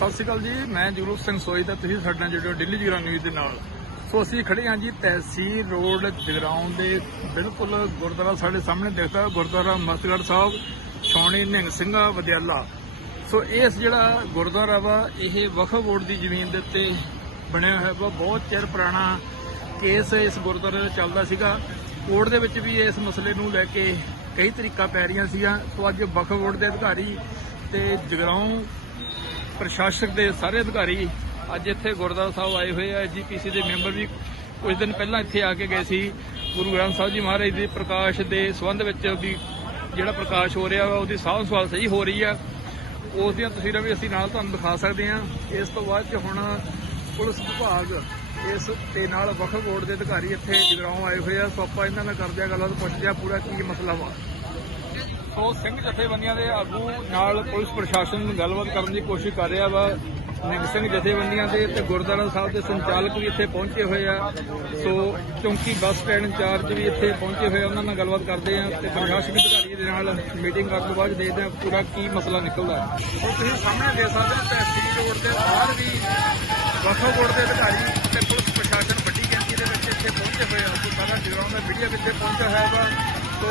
ਸਤਿ ਸ਼੍ਰੀ ਅਕਾਲ ਜੀ, ਮੈਂ ਜਗਰੂਪ ਸਿੰਘ ਸੋਈ ਦਾ ਤੁਸੀਂ ਸਾਡੇ ਨਾਲ ਜੁੜਿਓ ਦਿੱਲੀ ਜਗਰਾ ਨਿਊਜ਼ ਦੇ ਨਾਲ। ਸੋ ਅਸੀਂ ਖੜੇ ਹਾਂ ਜੀ ਤਹਿਸੀਲ ਰੋਡ ਜਗਰਾਉਂ ਦੇ ਬਿਲਕੁਲ ਗੁਰਦੁਆਰਾ ਸਾਡੇ ਸਾਹਮਣੇ ਦਿਖਦਾ ਗੁਰਦੁਆਰਾ ਮਸਤਗੜ੍ਹ ਸਾਹਿਬ, ਛਾਉਣੀ ਨਿਹੰਗ ਸਿੰਘਾ ਵਿਦਿਆਲਾ ਸੋ ਇਸ ਜਿਹੜਾ ਗੁਰਦੁਆਰਾ ਵਾ, ਇਹ ਵਕਫ ਬੋਰਡ ਦੀ ਜ਼ਮੀਨ ਦੇ ਉੱਤੇ ਬਣਿਆ ਹੋਇਆ ਵਾ, ਬਹੁਤ ਚਿਰ ਪੁਰਾਣਾ ਕੇਸ ਇਸ ਗੁਰਦੁਆਰੇ ਦਾ ਚੱਲਦਾ ਸੀਗਾ। ਕੋਰਟ ਦੇ ਵਿੱਚ ਵੀ ਇਸ ਮਸਲੇ ਨੂੰ ਲੈ ਕੇ ਕਈ ਤਰੀਕਾ ਪੈ ਰਹੀਆਂ ਸੀਗੀਆਂ ਸੋ ਅੱਜ ਵਕਫ ਬੋਰਡ ਦੇ ਅਧਿਕਾਰੀ ਤੇ ਜਗਰਾਉਂ ਪ੍ਰਸ਼ਾਸਕ ਦੇ ਸਾਰੇ ਅਧਿਕਾਰੀ ਅੱਜ ਇੱਥੇ ਗੁਰਦੁਆਰਾ ਸਾਹਿਬ ਆਏ ਹੋਏ ਆ। ਜੀਪੀਸੀ ਦੇ ਮੈਂਬਰ ਵੀ ਕੁਝ ਦਿਨ ਪਹਿਲਾਂ ਇੱਥੇ ਆ ਕੇ ਗਏ ਸੀ। ਗੁਰੂ ਗ੍ਰੰਥ ਸਾਹਿਬ ਜੀ ਮਹਾਰਾਜ ਦੇ ਪ੍ਰਕਾਸ਼ ਦੇ ਸੰਬੰਧ ਵਿੱਚ ਵੀ ਜਿਹੜਾ ਪ੍ਰਕਾਸ਼ ਹੋ ਰਿਹਾ ਵਾ, ਉਹਦੀ ਸਾਂਭ ਸੰਭਾਲ ਸਹੀ ਹੋ ਰਹੀ ਆ। ਉਸ ਦੀਆਂ ਤਸਵੀਰਾਂ ਵੀ ਅਸੀਂ ਨਾਲ ਤੁਹਾਨੂੰ ਦਿਖਾ ਸਕਦੇ ਹਾਂ। ਇਸ ਤੋਂ ਬਾਅਦ ਚ ਹੁਣ ਪੁਲਿਸ ਵਿਭਾਗ ਇਸ ਤੇ ਨਾਲ ਵਕਫ ਬੋਰਡ ਦੇ ਅਧਿਕਾਰੀ ਇੱਥੇ ਜਗਰਾਉਂ ਆਏ ਹੋਏ ਆ। ਸੋ ਆਪਾਂ ਇਹਨਾਂ ਨਾਲ ਕਰਦੇ ਆ ਗੱਲਬਾਤ, ਪੁੱਛਦੇ ਆ ਪੂਰਾ ਕੀ ਮਸਲਾ ਵਾ। ਸੋ ਸਿੰਘ ਜਥੇਬੰਦੀਆਂ ਦੇ ਆਗੂ ਨਾਲ ਪੁਲਿਸ ਪ੍ਰਸ਼ਾਸਨ ਨੂੰ ਗੱਲਬਾਤ ਕਰਨ ਦੀ ਕੋਸ਼ਿਸ਼ ਕਰ ਰਿਹਾ ਵਾ। ਨਿੰਗ ਸਿੰਘ ਜਥੇਬੰਦੀਆਂ ਦੇ ਤੇ ਗੁਰਦੁਆਰਾ ਸਾਹਿਬ ਦੇ ਸੰਚਾਲਕ ਵੀ ਇੱਥੇ ਪਹੁੰਚੇ ਹੋਏ ਆ। ਸੋ ਚੌਂਕੀ ਬੱਸ ਸਟੈਂਡ ਇੰਚਾਰਜ ਵੀ ਇੱਥੇ ਪਹੁੰਚੇ ਹੋਏ ਆ। ਉਹਨਾਂ ਨਾਲ ਗੱਲਬਾਤ ਕਰਦੇ ਆ ਤੇ ਪ੍ਰਸ਼ਾਸਨਿਕ ਅਧਿਕਾਰੀ ਦੇ ਨਾਲ ਮੀਟਿੰਗ ਕਰਨ ਤੋਂ ਬਾਅਦ ਦੇਖਦੇ ਆ ਪੂਰਾ ਕੀ ਮਸਲਾ ਨਿਕਲਦਾ ਹੈ। ਸੋ ਤੁਸੀਂ ਸਾਹਮਣੇ ਦੇਖ ਸਕਦੇ ਹੋ ਤਹਿਸੀਲ ਰੋਡ ਦੇ ਬਾਹਰ ਵੀ ਵਕਫ ਬੋਰਡ ਦੇ ਅਧਿਕਾਰੀ ਤੇ ਪੁਲਿਸ ਪ੍ਰਸ਼ਾਸਨ ਵੱਡੀ ਗਿਣਤੀ ਦੇ ਵਿੱਚ ਇੱਥੇ ਪਹੁੰਚੇ ਹੋਏ ਆ। ਸੋ ਸਾਰਾ ਜਗਰਾਉਂ ਦਾ ਮੀਡੀਆ ਵੀ ਇੱਥੇ ਪਹੁੰਚਿਆ ਹੋਇਆ ਵਾ। ਸੋ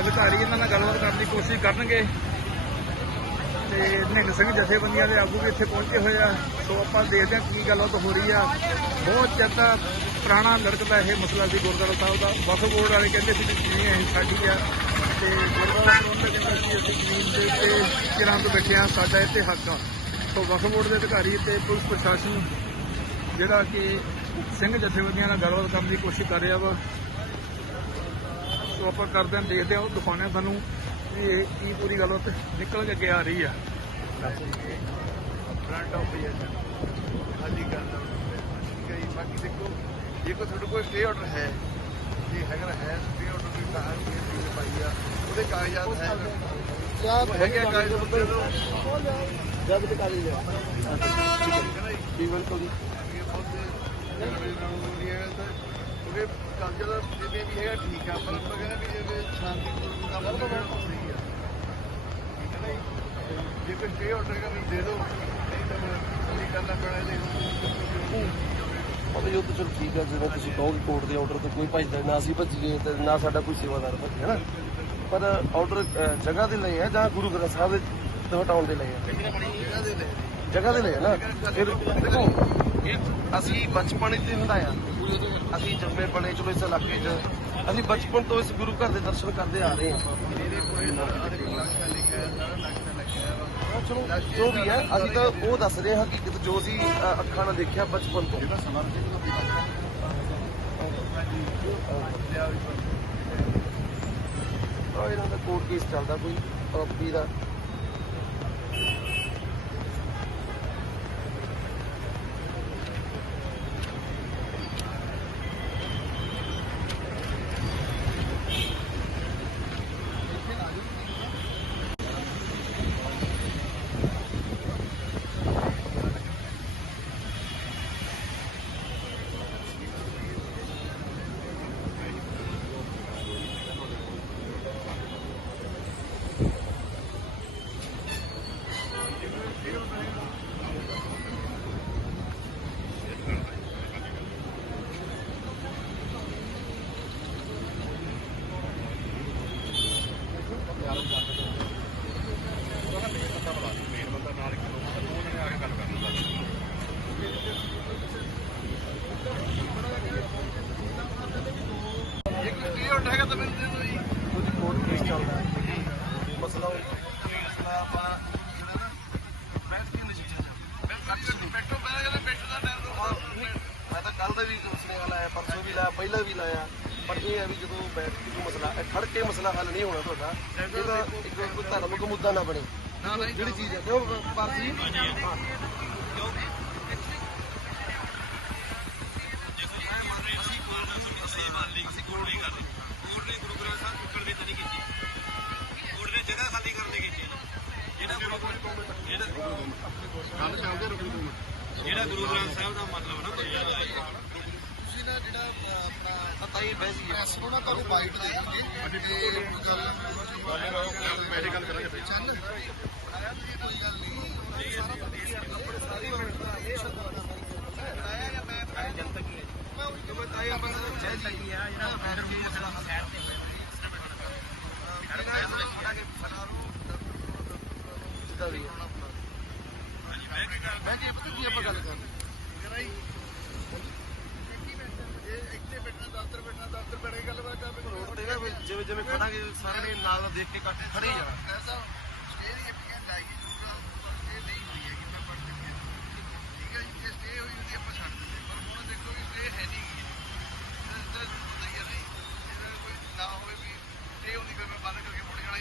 ਅਧਿਕਾਰੀ ਇਹਨਾਂ ਨਾਲ ਗੱਲਬਾਤ ਕਰਨ ਦੀ ਕੋਸ਼ਿਸ਼ ਕਰਨਗੇ। ਤੇ ਨਿਹੰਗ ਸਿੰਘ ਜਥੇਬੰਦੀਆਂ ਦੇ ਆਗੂ ਵੀ ਇੱਥੇ ਪਹੁੰਚੇ ਹੋਏ ਆ। ਸੋ ਆਪਾਂ ਦੇਖਦੇ ਹਾਂ ਕੀ ਗੱਲਬਾਤ ਹੋ ਰਹੀ ਆ। ਬਹੁਤ ਜ਼ਿਆਦਾ ਦਾ ਪੁਰਾਣਾ ਲੜਕਦਾ ਇਹ ਮਸਲਾ ਸੀ ਗੁਰਦੁਆਰਾ ਸਾਹਿਬ ਦਾ। ਵਕਫ ਬੋਰਡ ਵਾਲੇ ਕਹਿੰਦੇ ਸੀ ਕਿ ਜ਼ਮੀਨ ਇਹ ਸਾਡੀ ਆ। ਤੇ ਗੁਰਦੁਆਰਾ ਪ੍ਰਬੰਧਕ ਕਹਿੰਦਾ ਸੀ ਅਸੀਂ ਜ਼ਮੀਨ ਦੇ ਉੱਤੇ ਕਿਰਾਂ ਤੋਂ ਬੈਠੇ ਆ ਸਾਡਾ ਇੱਥੇ ਹੱਕ ਆ। ਸੋ ਵਕਫ ਬੋਰਡ ਦੇ ਅਧਿਕਾਰੀ ਤੇ ਪੁਲਿਸ ਪ੍ਰਸ਼ਾਸਨ ਜਿਹੜਾ ਕਿ ਸਿੰਘ ਜਥੇਬੰਦੀਆਂ ਨਾਲ ਗੱਲਬਾਤ ਕਰਨ ਦੀ ਕੋਸ਼ਿਸ਼ ਕਰ ਰਿਹਾ ਵਾ। ਸੋ ਆਪਾਂ ਕਰਦੇ ਹਾਂ ਦੇਖਦੇ ਹਾਂ ਉਹ ਹਾਂ ਤੁਹਾਨੂੰ ਵੀ ਇਹ ਕੀ ਪੂਰੀ ਗੱਲਬਾਤ ਨਿਕਲ ਕੇ ਅੱਗੇ ਆ ਰਹੀ ਆ। ਫਰੰਟ ਆਫ ਹੀ ਹੈ ਖਾਲੀ ਕਰਨਾ ਕਈ ਬਾਕੀ ਦੇਖੋ ਜੇ ਕੋਈ ਤੁਹਾਡੇ ਕੋਲ ਸਟੇ ਆਰਡਰ ਹੈ। ਜੇ ਹੈਗਾ ਹੈ ਸਟੇ ਆਰਡਰ ਦੀ ਕਹਾਂ ਕਿ ਇਹ ਪਾਈ ਆ। ਉਹਦੇ ਕਾਗਜ਼ਾਤ ਹੈ। ਕਿਆ ਹੈਗੇ ਆ ਕਾਗਜ਼ ਉੱਤੇ ਤੋਂ ਜਦ ਤੱਕ ਆ ਲਈ ਜਾ। ਬਹੁਤ ਉਹਦੇ ਦਾ ਜਿਵੇਂ ਵੀ ਹੈਗਾ ਠੀਕ ਆ ਪਰ ਆਪਾਂ ਕਹਿੰਦੇ ਵੀ ਜੇ ਸ਼ਾਂਤੀ ਪੂਰਵਕ ਕੰਮ ਕਰਨਾ ਸਹੀ ਆ ਠੀਕ ਹੈ ਨਾ ਜੀ? ਜੇ ਕੋਈ ਸਟੇ ਆਰਡਰ ਮੈਨੂੰ ਦੇ ਦਿਓ ਨਹੀਂ ਤਾਂ ਕੀ ਕਰਨਾ ਪੈਣਾ ਇਹਦੇ ਉਹ ਯੁੱਧ ਚਲ ਠੀਕ ਹੈ ਜਦੋਂ ਤੁਸੀਂ ਕਹੋਗੇ ਕੋਰਟ ਦੇ ਆਰਡਰ ਤੋਂ ਕੋਈ ਭੱਜਦਾ ਨਾ ਅਸੀਂ ਭੱਜੀਏ ਤੇ ਨਾ ਸਾਡਾ ਕੋਈ ਸੇਵਾਦਾਰ ਭੱਜੇ ਹੈ ਨਾ? ਪਰ ਆਰਡਰ ਜਗ੍ਹਾ ਦੇ ਲਈ ਹੈ ਜਾਂ ਗੁਰੂ ਗ੍ਰੰਥ ਸਾਹਿਬ ਦੇ ਤੋਂ ਹਟਾਉਣ ਦੇ ਲਈ ਹੈ ਜਗ੍ਹਾ ਦੇ ਦੇ ਦੇ ਲਈ ਹੈ ਨਾ? ਫਿਰ ਦੇਖੋ ਅਸੀਂ ਬਚਪਨ ਵਿੱਚ ਹੰਦਾਇਆ ਅਸੀਂ ਜੰਮੇ ਪਲੇ ਚਲੋ ਇਸ ਇਲਾਕੇ 'ਚ। ਅਸੀਂ ਬਚਪਨ ਤੋਂ ਇਸ ਗੁਰੂ ਘਰ ਦੇ ਦਰਸ਼ਨ ਕਰਦੇ ਆ ਰਹੇ ਹਾਂ ਚਲੋ, ਜੋ ਵੀ ਹੈ, ਅਸੀਂ ਤਾਂ ਉਹ ਦੱਸ ਰਹੇ ਹਾਂ ਕਿ ਜੋ ਅਸੀਂ ਅੱਖਾਂ ਨਾਲ ਦੇਖਿਆ ਬਚਪਨ ਤੋਂ। ਇਹਨਾਂ ਦਾ ਕੋਰਟ ਕੇਸ ਚੱਲਦਾ ਕੋਈ ਪ੍ਰਾਪਰਟੀ ਦਾ ਜੇ ਕੋਈ ਸਟੇ ਆਰਡਰ ਹੈਗਾ ਤਾਂ ਮੈਨੂੰ ਦੇ ਦਿਓ ਜੀ ਉਹਦੀ ਕੋਰਟ ਕੇਸ ਚੱਲਦਾ ਮਸਲਾ ਉਹ ਮਸਲਾ ਆਪਾਂ ਜਿਹੜਾ ਨਾ ਬੈਠ ਕੇ ਨਸ਼ੀਜਾ ਬਿਲਕੁਲ ਬੈਠੋ ਪਹਿਲਾਂ ਕਹਿੰਦਾ ਬੈਠੋ ਦਾ ਡਰ ਦੋ ਮੈਂ ਤਾਂ ਕੱਲ ਦਾ ਵੀ ਸੁਨੇਹਾ ਲਾਇਆ ਪਰਸੋਂ ਵੀ ਲਾਇਆ ਪਹਿਲਾਂ ਵੀ ਲਾਇਆ ਪਰ ਇਹ ਹੈ ਵੀ ਜਦੋਂ ਬੈਠ ਕੇ ਮਸਲਾ ਇਹ ਖੜ ਕੇ ਮਸਲਾ ਹੱਲ ਨਹੀਂ ਹੋਣਾ ਤੁਹਾਡਾ ਇਹਦਾ ਇੱਕ ਕੋਈ ਧਾਰਮਿਕ ਮੁੱਦਾ ਨਾ ਬਣੇ। ਜਿਹੜੀ ਚੀਜ਼ ਹੈ ਕਿਉਂ ਪਾਰਸੀ ਆਪਣਾ ਤਾਂ ਹੀ ਬੈਸੀ ਪ੍ਰੈਸ ਨੂੰ ਨਾ ਤੁਹਾਨੂੰ ਬਾਈਟ ਦੇ ਦੂੰਗੀ ਤੇ ਗੱਲ ਪਹਿਲੇ ਗੱਲ ਕਰਾਂਗੇ ਫਿਰ ਚੱਲ ਕੋਈ ਗੱਲ ਨਹੀਂ ਆਪਣੇ ਸਾਰੀ ਮਿੰਟ ਦਾ ਇਹ ਬਣਾਇਆ ਜਾਂ ਮੈਂ ਜਨਤਕ ਮੈਂ ਉਹ ਤੋਂ ਬਤਾਇਆ ਬੰਦਾ ਜੈ ਲੱਗੀ ਆ ਜਿਹੜਾ ਮੈਡਮ ਜੀ ਜਿਹੜਾ ਸੈਰ ਤੇ ਹੀ।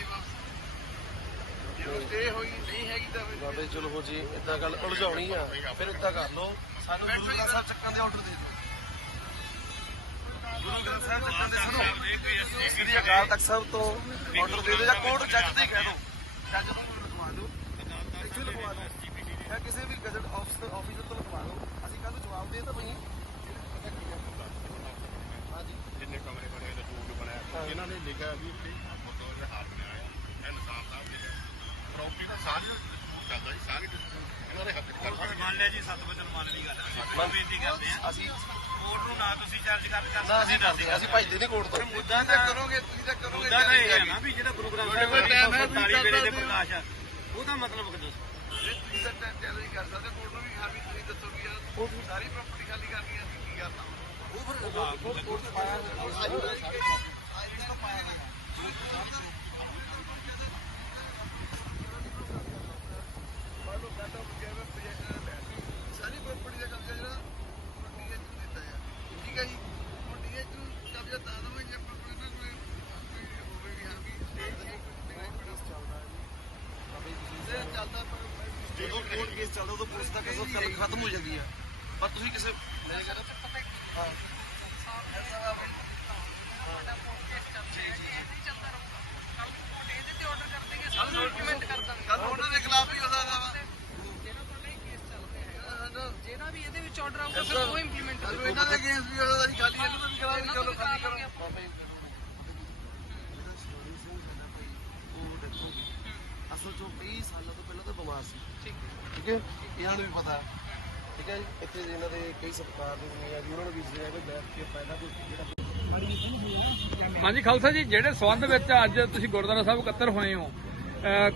ਵਾਪਸ। ਜੇ ਸਟੇ ਹੋਈ ਨਹੀਂ ਹੈਗੀ ਤਾਂ ਫਿਰ ਬਾਬੇ ਚਲੋ ਹੋ ਜੀ ਇਦਾਂ ਗੱਲ ਉਲਝਾਉਣੀ ਆ। ਫਿਰ ਇਦਾਂ ਕਰ ਲਓ। ਸਾਨੂੰ ਗੁਰੂ ਗ੍ਰੰਥ ਸਾਹਿਬ ਚੱਕਣ ਦੇ ਆਰਡਰ ਦੇ ਦਿਓ। ਗੁਰੂ ਗ੍ਰੰਥ ਸਾਹਿਬ ਚੱਕਣ ਦੇ ਸੁਣੋ ਸ੍ਰੀ ਅਕਾਲ ਤਖਤ ਸਾਹਿਬ ਤੋਂ ਆਰਡਰ ਦੇ ਦਿਓ ਜਾਂ ਕੋਰਟ ਜੱਜ ਦੇ ਕਹਿ ਦਿਓ। ਜੱਜ ਨੂੰ ਲਿਖਵਾ ਦਿਓ, ਇੱਥੇ ਲਿਖਵਾ ਦਿਓ। ਜਾਂ ਕਿਸੇ ਵੀ ਗਜ਼ਟ ਆਫਿਸਰ ਆਫਿਸਰ ਤੋਂ ਲਿਖਵਾ ਦਿਓ। ਅਸੀਂ ਕੱਲ ਜਵਾਬ ਦੇ ਤਾਂ ਪਈਏ ਹਾਂਜੀ। ਜਿੰਨੇ ਕਮਰੇ ਬਣੇ ਤੇ ਟੂਰ ਬਣਿਆ ਇਹਨਾਂ ਨੇ ਲਿਖਿਆ ਵੀ ਹਾਲ ਬਣਿਆ ਇਹ ਨਿਸ਼ਾਨ ਸਾਹਿਬ ਨੇ ਪ੍ਰਾਪਰਟੀ ਦਾ ਸਾਰੀ dispute ਚੱਲਦਾ ਜੀ ਸਾਰੀ dispute ਇਹਨਾਂ ਦੇ ਹੱਥ ਚ ਕਰ ਮੰਨ ਲਿਆ ਜੀ ਸੱਤ ਵਚਨ ਮੰਨ ਲਈ ਗੱਲ ਅਸੀਂ ਬੇਨਤੀ ਕਰਦੇ ਆ ਅਸੀਂ ਕੋਰਟ ਨੂੰ ਨਾ ਤੁਸੀਂ ਚਾਰਜ ਕਰ ਕਰ ਨਾ ਅਸੀਂ ਕਰਦੇ ਅਸੀਂ ਭਜਦੇ ਨਹੀਂ ਕੋਰਟ ਤੋਂ ਮੁੱਦਾ ਤਾਂ ਕਰੋਗੇ ਤੁਸੀਂ ਤਾਂ ਕਰੋਗੇ ਮੁੱਦਾ ਤਾਂ ਇਹ ਹੈ ਨਾ ਵੀ ਜਿਹੜਾ ਗੁਰੂ ਗ੍ਰੰਥ ਸਾਹਿਬ ਕੋਲ time ਹੈ, ਤੁਸੀਂ 47 ਵੇਲੇ ਦੇ। ਪ੍ਰਕਾਸ਼ ਆ ਉਹਦਾ ਮਤਲਬ ਕਿਦੋਂ ਜੇ ਤੁਸੀਂ ਤਾਂ ਟੈਂਟ ਚੈਲੰਜ ਕਰ ਸਕਦੇ ਕੋਰਟ ਨੂੰ ਵੀ ਹਾਂ ਵੀ ਤੁਸੀਂ ਦੱਸੋ ਵੀ ਯਾਰ ਸਾਰੀ ਪ੍ਰਾਪਰਟੀ ਖਾਲੀ ਕਰਨੀ ਹੈ ਅਸੀਂ ਕੀ ਕਰਨਾ ਉਹ ਫਿਰ ਕੋਰਟ ਤੋਂ ਪਾਇਆ ਮੰਨ ਲਓ ਕਾਟਾ ਬਗੈਰ ਲੈ ਸਾਰੀ ਪ੍ਰਾਪਰਟੀ ਦਾ ਕਬਜ਼ਾ ਜਿਹੜਾ ਡੀਐਚ ਨੂੰ ਦਿੱਤਾ ਹੈ ਠੀਕ ਹੈ ਜੀ ਹੁਣ ਡੀਐਚ ਨੂੰ ਕਬਜ਼ਾ ਤਾਂ ਦਵਾਂਗੇ ਜੇ ਪ੍ਰਾਪਰਟੀ ਦਾ ਕੋਈ ਹੋਵੇ ਵੀ ਹਾਂ ਵੀ ਚੱਲਦਾ ਹੈ ਚੱਲਦਾ ਪਰ ਜਦੋਂ ਕੋਰਟ ਕੇਸ ਚੱਲਦਾ ਉਦੋਂ ਪੁਲਿਸ ਦਾ ਕੇਸ ਗੱਲ ਖਤਮ ਹੋ ਜਾਂਦੀ ਹੈ ਪਰ ਤੁਸੀਂ ਕਿਸੇ ਮੇਰੇ ਕਹਿੰਦਾ ਹਾਂ ਕੱਲ ਉਹਨਾਂ ਦੇ ਖਿਲਾਫ ਵੀ ਹੋ ਸਕਦਾ ਵਾ ਜਿਹੜਾ ਵੀ ਇਹਦੇ ਵਿੱਚ ਆਰਡਰ ਆਊਗਾ ਫਿਰ ਉਹ ਇੰਪਲੀਮੈਂਟ ਕੱਲ ਨੂੰ ਇਹਨਾਂ ਦੇ ਅਗੇਂਸਟ ਵੀ ਹੋ ਸਕਦਾ ਜੀ ਖਾਲੀ ਇਹਨਾਂ ਦਾ ਵੀ ਕਰਾਓ ਵੀ ਚਲੋ ਖਾਲੀ ਕਰੋ ਅਸਲ ਚੋਂ 20 ਸਾਲਾਂ ਤੋਂ ਪਹਿਲਾਂ ਤਾਂ ਬਿਮਾਰ ਸੀ। ਠੀਕ ਹੈ। ਇਹਨਾਂ ਨੂੰ ਵੀ ਪਤਾ ਹੈ। ਠੀਕ ਹੈ ਜੀ? ਇੱਥੇ ਇਹਨਾਂ ਦੇ ਕਈ ਸਤਕਾਰ ਦੇ ਦੁਨੀਆ ਜੀ ਉਹਨਾਂ ਨੂੰ ਵੀ ਜਿਹੜਾ ਕਿ ਬੈਠ ਕੇ ਫਾਇਦਾ ਕੋਈ ਜਿਹੜਾ ਹਾਂਜੀ ਖਾਲਸਾ ਜੀ ਜਿਹੜੇ ਸਬੰਧ ਵਿੱਚ ਅੱਜ ਤੁਸੀਂ ਗੁਰਦੁਆਰਾ ਸਾਹਿਬ ਇਕੱਤਰ ਹੋਏ ਹੋ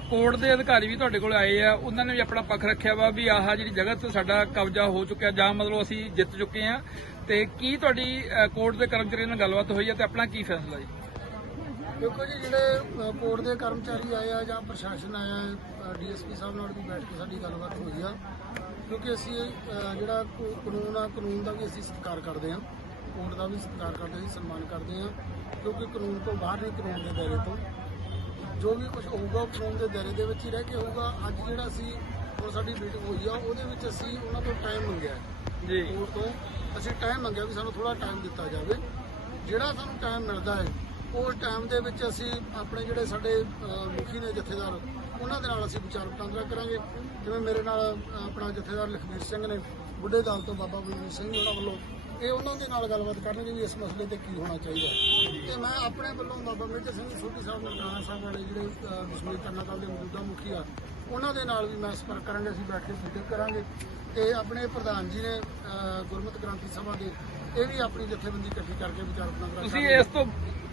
ਕੋਰਟ ਦੇ ਅਧਿਕਾਰੀ ਵੀ ਤੁਹਾਡੇ ਕੋਲ ਆਏ ਆ ਉਹਨਾਂ ਨੇ ਵੀ ਆਪਣਾ ਪੱਖ ਰੱਖਿਆ ਵਾ ਵੀ ਆਹ ਜਿਹੜੀ ਜਗ੍ਹਾ ਤੇ ਸਾਡਾ ਕਬਜ਼ਾ ਹੋ ਚੁੱਕਿਆ ਜਾਂ ਮਤਲਬ ਅਸੀਂ ਜਿੱਤ ਚੁੱਕੇ ਆ। ਤੇ ਕੀ ਤੁਹਾਡੀ ਕੋਰਟ ਦੇ ਕਰਮਚਾਰੀਆਂ ਨਾਲ ਗੱਲਬਾਤ ਹੋਈ ਹੈ ਤੇ ਆਪਣਾ ਕੀ ਫੈਸਲਾ ਜੀ? ਦੇਖੋ ਜੀ ਜਿਹੜੇ ਅ, ਕੋਰਟ ਦੇ ਕਰਮਚਾਰੀ ਆਏ ਆ ਜਾਂ ਪ੍ਰਸ਼ਾਸਨ ਆਇਆ ਡੀਐਸਪੀ ਸਾਹਿਬ ਨਾਲ ਵੀ ਬੈਠ ਕੇ ਸਾਡੀ ਗੱਲਬਾਤ ਹੋਈ ਆ। ਕਿਉਂਕਿ ਅਸੀਂ ਜਿਹੜਾ ਕਾਨੂੰਨ ਆ ਕਾਨੂੰਨ ਦਾ ਵੀ ਅਸੀਂ ਸਤਿਕਾਰ ਕਰਦੇ ਹਾਂ। ਕੋਰਟ ਦਾ ਵੀ ਸਤਿਕਾਰ ਕਰਦੇ ਹਾਂ ਸਨਮਾਨ ਕਰਦੇ ਹਾਂ। ਕਿਉਂਕਿ ਕਾਨੂੰਨ ਤੋਂ ਬਾਹਰ ਨਹੀਂ ਕਾਨੂੰਨ ਦੇ ਦਾਇਰੇ ਤੋਂ। ਜੋ ਵੀ ਕੁਝ ਹੋਊਗਾ ਉਹ ਕਾਨੂੰਨ ਦੇ ਦਾਇਰੇ ਦੇ ਵਿੱਚ ਹੀ ਰਹਿ ਕੇ ਹੋਊਗਾ। ਅੱਜ ਜਿਹੜਾ ਅਸੀਂ ਹੁਣ ਸਾਡੀ ਮੀਟਿੰਗ ਹੋਈ ਆ ਉਹਦੇ ਵਿੱਚ ਅਸੀਂ ਉਹਨਾਂ ਤੋਂ ਟਾਈਮ ਮੰਗਿਆ ਜੀ। ਕੋਰਟ ਤੋਂ। ਅਸੀਂ ਟਾਈਮ ਮੰਗਿਆ ਵੀ ਸਾਨੂੰ ਥੋੜਾ ਟਾਈਮ ਦਿੱਤਾ ਜਾਵੇ। ਜਿਹੜਾ ਸਾਨੂੰ ਟਾਈਮ ਮਿਲਦਾ ਹੈ ਉਸ ਟਾਈਮ ਦੇ ਵਿੱਚ ਅਸੀਂ ਆਪਣੇ ਜਿਹੜੇ ਸਾਡੇ ਮੁਖੀ ਨੇ ਜਥੇਦਾਰ ਉਹਨਾਂ ਦੇ ਨਾਲ ਅਸੀਂ ਵਿਚਾਰ ਵਟਾਂਦਰਾ ਕਰਾਂਗੇ। ਜਿਵੇਂ ਮੇਰੇ ਨਾਲ ਆਪਣਾ ਜਥੇਦਾਰ ਲਖਵੀਰ ਸਿੰਘ ਨੇ ਬੁੱਢੇ ਦਲ ਤੋਂ ਬਾਬਾ ਬਲਵੀਰ ਸਿੰਘ ਉਹਨਾਂ ਵੱਲੋਂ ਇਹ ਉਹਨਾਂ ਦੇ ਨਾਲ ਗੱਲਬਾਤ ਕਰਨਗੇ ਵੀ ਇਸ ਮਸਲੇ ਤੇ ਕੀ ਹੋਣਾ ਚਾਹੀਦਾ। ਤੇ ਮੈਂ ਆਪਣੇ ਵੱਲੋਂ ਬਾਬਾ ਮੇਜਰ ਸਿੰਘ ਛੋਟੀ ਸਾਹਿਬ ਨਨਕਾਣਾ ਸਾਹਿਬ ਵਾਲੇ ਜਿਹੜੇ ਦਸ਼ਮੇਸ਼ ਕਰਨਾ ਦਲ ਦੇ ਮੌਜੂਦਾ ਮੁਖੀ ਆ ਉਹਨਾਂ ਦੇ ਨਾਲ ਵੀ ਮੈਂ ਸੰਪਰਕ ਕਰਾਂਗੇ ਅਸੀਂ ਬੈਠ ਕੇ ਮੀਟਿੰਗ ਕਰਾਂਗੇ। ਤੇ ਆਪਣੇ ਪ੍ਰਧਾਨ ਜੀ ਨੇ ਗੁਰਮਤਿ ਕ੍ਰਾਂਤੀ ਸਭਾ ਦੇ ਇਹ ਵੀ ਆਪਣੀ ਜਥੇਬੰਦੀ ਇਕੱਠੀ ਕਰਕੇ ਵਿਚਾਰ ਵਟਾਂਦਰਾ ਤੁਸੀਂ। ਇਸ ਤੋਂ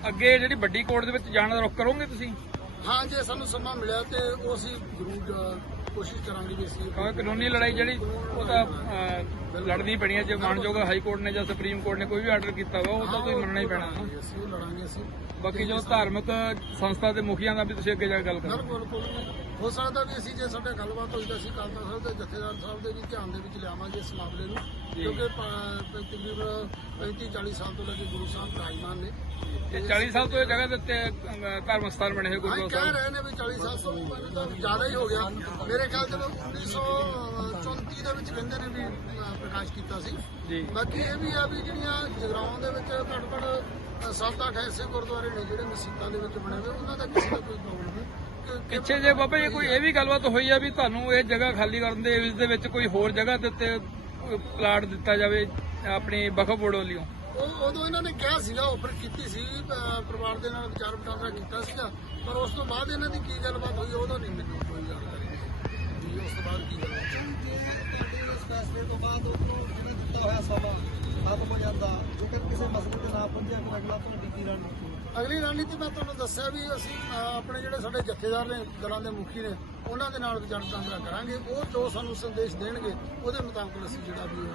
ਅੱਗੇ ਜਿਹੜੀ ਵੱਡੀ ਕੋਰਟ ਦੇ ਵਿੱਚ ਜਾਣ ਦਾ ਰੁਖ ਕਰੋਗੇ ਤੁਸੀਂ? ਹਾਂ ਜੇ ਸਾਨੂੰ ਸਮਾਂ ਮਿਲਿਆ ਤੇ ਉਹ ਅਸੀਂ ਜ਼ਰੂਰ ਕੋਸ਼ਿਸ਼ ਕਰਾਂਗੇ ਵੀ ਅਸੀਂ ਕਿਉਂਕਿ ਕਾਨੂੰਨੀ ਲੜਾਈ ਜਿਹੜੀ ਉਹ ਤਾਂ ਅਹ, ਲੜਨੀ ਪੈਣੀ ਹੈ ਜੇ ਮਾਨਯੋਗ ਹਾਈ ਕੋਰਟ ਨੇ ਜਾਂ ਸੁਪਰੀਮ ਕੋਰਟ ਨੇ ਕੋਈ ਵੀ ਆਰਡਰ ਕੀਤਾ ਵਾ ਉਹ ਤਾਂ ਤੁਸੀਂ ਮੰਨਣਾ ਹੀ ਪੈਣਾ। ਨਾ ਅਸੀਂ ਉਹ ਲੜਾਂਗੇ ਅਸੀਂ। ਬਾਕੀ ਜੋ ਧਾਰਮਿਕ ਸੰਸਥਾ ਦੇ ਮੁਖੀਆਂ ਦਾ ਵੀ ਤੁਸੀਂ ਅੱਗੇ ਜਾ ਕੇ ਗੱਲ ਕਰੋ। ਬਿਲਕੁਲ ਬਿਲਕੁਲ। ਹੋ ਸਕਦਾ ਵੀ ਅਸੀਂ ਜੇ ਸਾਡੇ ਗੱਲਬਾਤ ਹੋਈ ਤਾਂ ਅਸੀਂ ਕਾਲਤਾ ਸਾਹਿਬ ਦੇ ਜਥੇਦਾਰ ਸਾਹਿਬ ਦੇ ਵੀ ਧਿਆਨ ਦੇ ਵਿੱਚ ਲਿਆਵਾਂਗੇ ਇਸ ਮਾਮਲੇ ਨੂੰ। ਕਿਉਂਕਿ ਪ- ਤਕਰੀਬਨ 35 40 ਸਾਲ ਤੋਂ ਲੈ ਕੇ ਗੁਰੂ ਸਾਹਿਬ ਵਿਰਾਜਮਾਨ ਨੇ। ਤੇ 40 ਸਾਲ ਤੋਂ ਇਹ ਜਗ੍ਹਾ ਦੇ ਉੱਤੇ ਧਾਰਮਿਕ ਸਥਾਨ ਬਣੇ ਹੋਏ ਗੁਰਦੁਆਰਾ ਕਹਿ ਸਾਹਿਬ। ਰਹੇ ਨੇ ਵੀ 40 ਸਾਲ ਤੋਂ ਪਹਿਲਾਂ ਤਾਂ ਜ਼ਿਆਦਾ ਹੀ ਹੋ ਗਿਆ। ਮੇਰੇ ਖਿਆਲ ਚ 1934 ਦੇ ਵਿੱਚ ਕਹਿੰਦੇ ਨੇ ਵੀ ਪ੍ਰਕਾਸ਼ ਕੀਤਾ ਸੀ। ਜੀ। ਬਾਕੀ ਇਹ ਵੀ ਆ ਵੀ ਜਿਹੜੀਆਂ ਜਗਰਾਉਂ ਦੇ ਵਿੱਚ ਘੱਟ ਘੱਟ ਸੱਤ ਅੱਠ ਐਸੇ ਗੁਰਦੁਆਰੇ ਨੇ ਜਿਹੜੇ ਮਸਜਿਦਾਂ ਦੇ ਵਿੱਚ ਬਣੇ ਹੋਏ ਉਹਨਾਂ ਦਾ ਕਿਸੇ ਦਾ ਕੋਈ ਪ੍ਰੋਬਲਮ ਨਹੀਂ। ਕਿ- ਕਿ- ਪਿੱਛੇ ਜੇ ਬਾਬਾ ਜੀ ਕੋਈ ਇਹ ਵੀ ਗੱਲਬਾਤ ਹੋਈ ਆ ਵੀ ਤੁਹਾਨੂੰ ਇਹ ਜਗ੍ਹਾ ਖਾਲੀ ਕਰਨ ਦੇ ਇਸ ਦੇ ਵਿੱਚ ਕੋਈ ਹੋਰ ਜਗ੍ਹਾ ਦੇ ਉੱਤੇ ਪਲਾਟ ਦਿੱਤਾ ਜਾਵੇ ਆਪਣੀ ਬਖੋ ਬੋੜੋ ਲਿਓ। ਉਹ ਉਦੋਂ ਇਹਨਾਂ ਨੇ ਕਿਹਾ ਸੀਗਾ ਆਫਰ ਕੀਤੀ ਸੀ ਪਰਿਵਾਰ ਦੇ ਨਾਲ ਵਿਚਾਰ ਵਟਾਂਦਰਾ ਕੀਤਾ ਸੀਗਾ। ਪਰ ਉਸ ਤੋਂ ਬਾਅਦ ਇਹਨਾਂ ਦੀ ਕੀ ਗੱਲਬਾਤ ਹੋਈ ਉਹਦਾ ਨਹੀਂ ਮੈਨੂੰ ਕੋਈ ਜਾਣਕਾਰੀ ਵੀ ਉਸ ਤੋਂ ਬਾਅਦ ਕੀ ਗੱਲਬਾਤ ਹੋਈ। ਇਸ ਫੈਸਲੇ ਤੋਂ ਬਾਅਦ ਉਹਨੂੰ ਜਿਹੜਾ ਦਿੱਤਾ ਹੋਇਆ ਸਮਾਂ ਖਤਮ ਹੋ ਜਾਂਦਾ ਜੇਕਰ ਕਿਸੇ ਮਸਲੇ ਤੇ ਨਾ ਪਹੁੰਚਿਆ ਫਿਰ ਅਗਲਾ ਤੁਹਾਡੀ ਕੀ ਰਣਨੀਤੀ ਅਗਲੀ ਰਣਨੀਤੀ ਮੈਂ ਤੁਹਾਨੂੰ ਦੱਸਿਆ ਵੀ ਅਸੀਂ ਆਪਣੇ ਜਿਹੜੇ ਸਾਡੇ ਜਥੇਦਾਰ ਨੇ ਦਲਾਂ ਦੇ ਮੁਖੀ ਨੇ ਉਹਨਾਂ ਦੇ ਨਾਲ ਵਿਚਾਰ ਵਟਾਂਦਰਾ ਕਰਾਂਗੇ। ਉਹ ਜੋ ਸਾਨੂੰ ਸੰਦੇਸ਼ ਦੇਣਗੇ ਉਹਦੇ ਮੁਤਾਬਕ ਅਸੀਂ ਜਿਹੜਾ ਵੀ